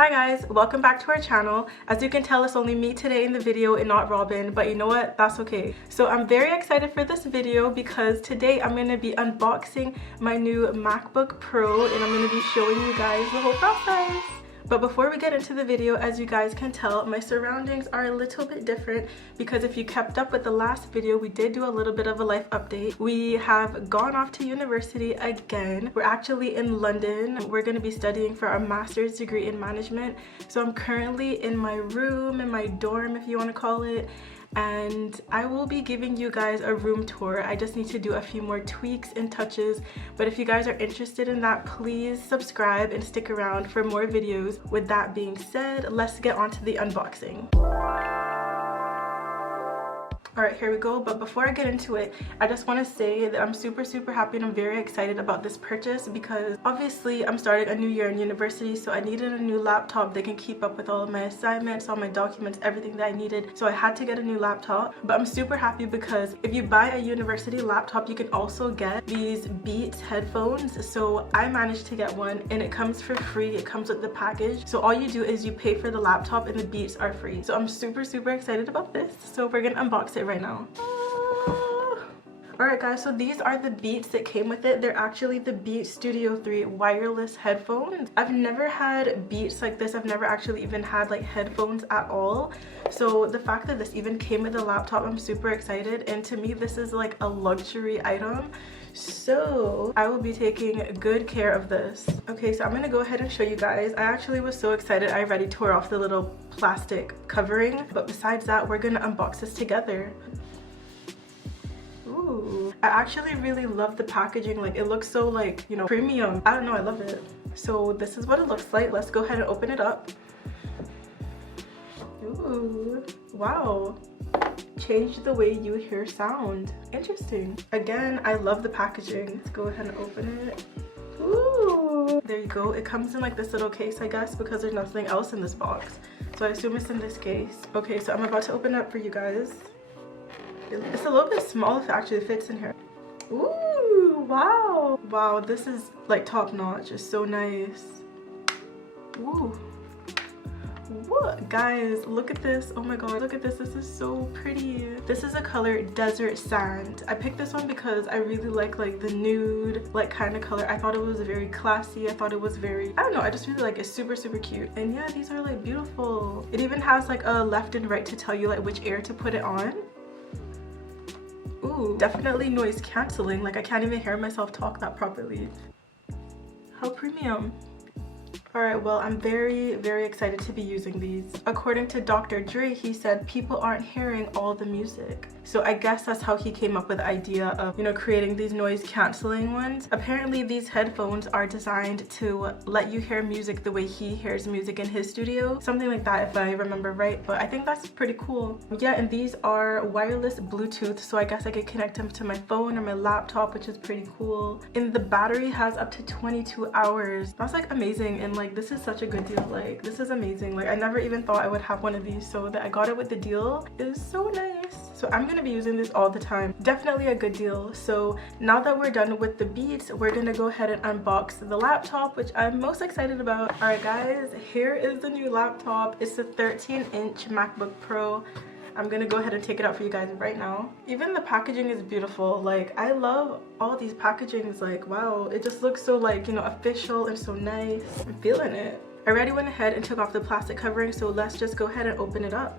Hi guys, welcome back to our channel. As you can tell, it's only me today in the video and not Robin, but you know what? That's okay. So I'm very excited for this video because today I'm going to be unboxing my new MacBook Pro and I'm going to be showing you guys the whole process. But before we get into the video, as you guys can tell, my surroundings are a little bit different because if you kept up with the last video, we did do a little bit of a life update. We have gone off to university again. We're actually in London. We're going to be studying for our master's degree in management. So I'm currently in my room, in my dorm if you want to call it. And I will be giving you guys a room tour. I just need to do a few more tweaks and touches, but if you guys are interested in that, please subscribe and stick around for more videos. With that being said, let's get on to the unboxing. Alright, here we go. But before I get into it, I just want to say that I'm super happy and I'm very excited about this purchase because obviously I'm starting a new year in university, so I needed a new laptop that can keep up with all of my assignments, all my documents, everything that I needed. So I had to get a new laptop. But I'm super happy because if you buy a university laptop, you can also get these Beats headphones. So I managed to get one and it comes for free. It comes with the package. So all you do is you pay for the laptop and the Beats are free. So I'm super excited about this. So we're gonna unbox it right now. Alright guys, so these are the Beats that came with it. They're actually the Beats Studio 3 wireless headphones. I've never had Beats like this. I've never actually even had like headphones at all. So the fact that this even came with the laptop, I'm super excited. And to me, this is like a luxury item. So I will be taking good care of this. Okay, so I'm gonna go ahead and show you guys. I actually was so excited I already tore off the little plastic covering, but besides that, we're gonna unbox this together. Ooh, I actually really love the packaging. Like, it looks so like, you know, premium. I don't know, I love it. So this is what it looks like. Let's go ahead and open it up. Ooh, wow. Change the way you hear sound. Interesting. Again, I love the packaging. Let's go ahead and open it. Ooh, there you go. It comes in like this little case, I guess, because there's nothing else in this box. So I assume it's in this case. Okay, so I'm about to open it up for you guys. It's a little bit small if it actually fits in here. Ooh, wow. Wow, this is like top notch. It's so nice. Ooh. What? Guys, look at this. Oh my god, look at this. This is so pretty. This is a color Desert Sand. I picked this one because I really like the nude like kind of color. I thought it was very classy. I thought it was very, I don't know, I just really like it. Super cute. And yeah, these are like beautiful. It even has like a left and right to tell you like which ear to put it on. Ooh, definitely noise canceling. Like, I can't even hear myself talk that properly. How premium. Alright, well, I'm very excited to be using these. According to Dr. Dre, he said people aren't hearing all the music. So I guess that's how he came up with the idea of, you know, creating these noise canceling ones. Apparently these headphones are designed to let you hear music the way he hears music in his studio. Something like that if I remember right, but I think that's pretty cool. Yeah, and these are wireless Bluetooth, so I guess I could connect them to my phone or my laptop, which is pretty cool. And the battery has up to 22 hours. That's like amazing, and like this is such a good deal. Like, this is amazing. Like, I never even thought I would have one of these, so that I got it with the deal is so nice. So I'm gonna be using this all the time. Definitely a good deal. So now that we're done with the Beats, we're gonna go ahead and unbox the laptop, which I'm most excited about. All right guys, here is the new laptop. It's a 13-inch MacBook Pro. I'm gonna go ahead and take it out for you guys right now. Even the packaging is beautiful. Like, I love all these packagings. Like, wow, it just looks so like, you know, official and so nice. I'm feeling it. I already went ahead and took off the plastic covering, so let's just go ahead and open it up.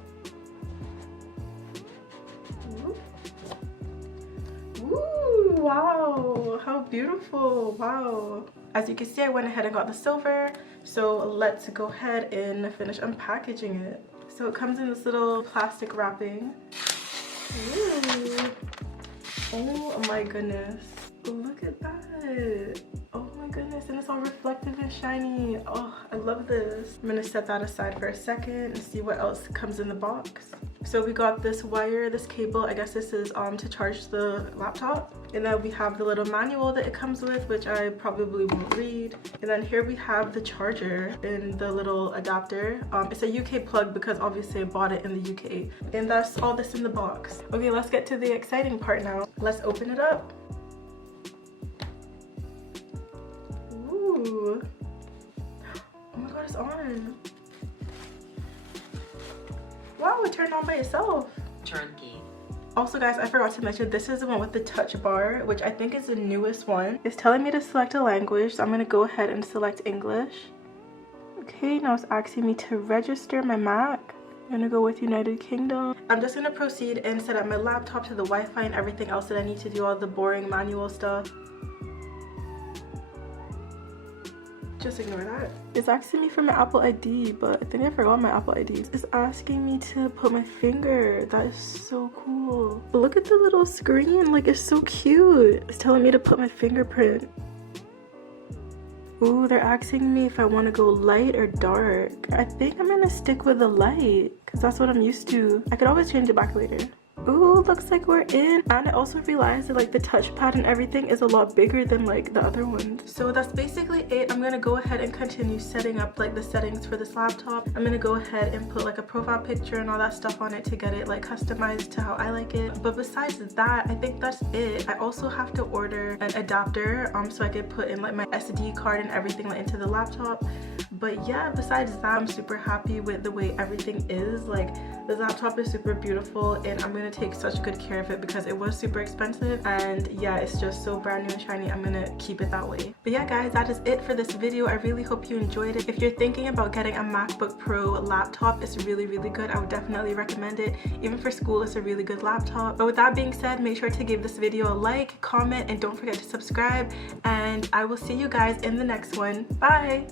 Ooh, wow, how beautiful. Wow. As you can see, I went ahead and got the silver, so let's go ahead and finish unpackaging it. So it comes in this little plastic wrapping. Ooh. Oh my goodness. Look at that. Oh my goodness, and it's all reflective and shiny. Oh, I love this. I'm gonna set that aside for a second and see what else comes in the box. So we got this wire, this cable. I guess this is to charge the laptop. And then we have the little manual that it comes with, which I probably won't read. And then here we have the charger and the little adapter. It's a UK plug because obviously I bought it in the UK. And that's all this in the box. Okay, let's get to the exciting part now. Let's open it up. Ooh. Oh my god, it's on. Wow, it turned on by itself. Turnkey. Also guys, I forgot to mention, this is the one with the touch bar, which I think is the newest one. It's telling me to select a language, so I'm gonna go ahead and select English. Okay, now it's asking me to register my Mac. I'm gonna go with United Kingdom. I'm just gonna proceed and set up my laptop to the Wi-Fi and everything else that I need to do, all the boring manual stuff. Just ignore that. It's asking me for my Apple ID, but I think I forgot my Apple ID. It's asking me to put my finger. That is so cool. Look at the little screen, like it's so cute. It's telling me to put my fingerprint. Ooh, they're asking me if I want to go light or dark. I think I'm gonna stick with the light because that's what I'm used to. I could always change it back later. Ooh, looks like we're in. And I also realized that like the touchpad and everything is a lot bigger than like the other ones. So that's basically it. I'm gonna go ahead and continue setting up like the settings for this laptop. I'm gonna go ahead and put like a profile picture and all that stuff on it to get it like customized to how I like it. But besides that, I think that's it. I also have to order an adapter so I could put in like my SD card and everything like into the laptop. But yeah, besides that, I'm super happy with the way everything is. Like the laptop is super beautiful and I'm gonna take such good care of it because it was super expensive, and yeah, it's just so brand new and shiny. I'm gonna keep it that way. But yeah guys, that is it for this video. I really hope you enjoyed it. If you're thinking about getting a MacBook Pro laptop, it's really good. I would definitely recommend it. Even for school, it's a really good laptop. But with that being said, make sure to give this video a like, comment, and don't forget to subscribe, and I will see you guys in the next one. Bye.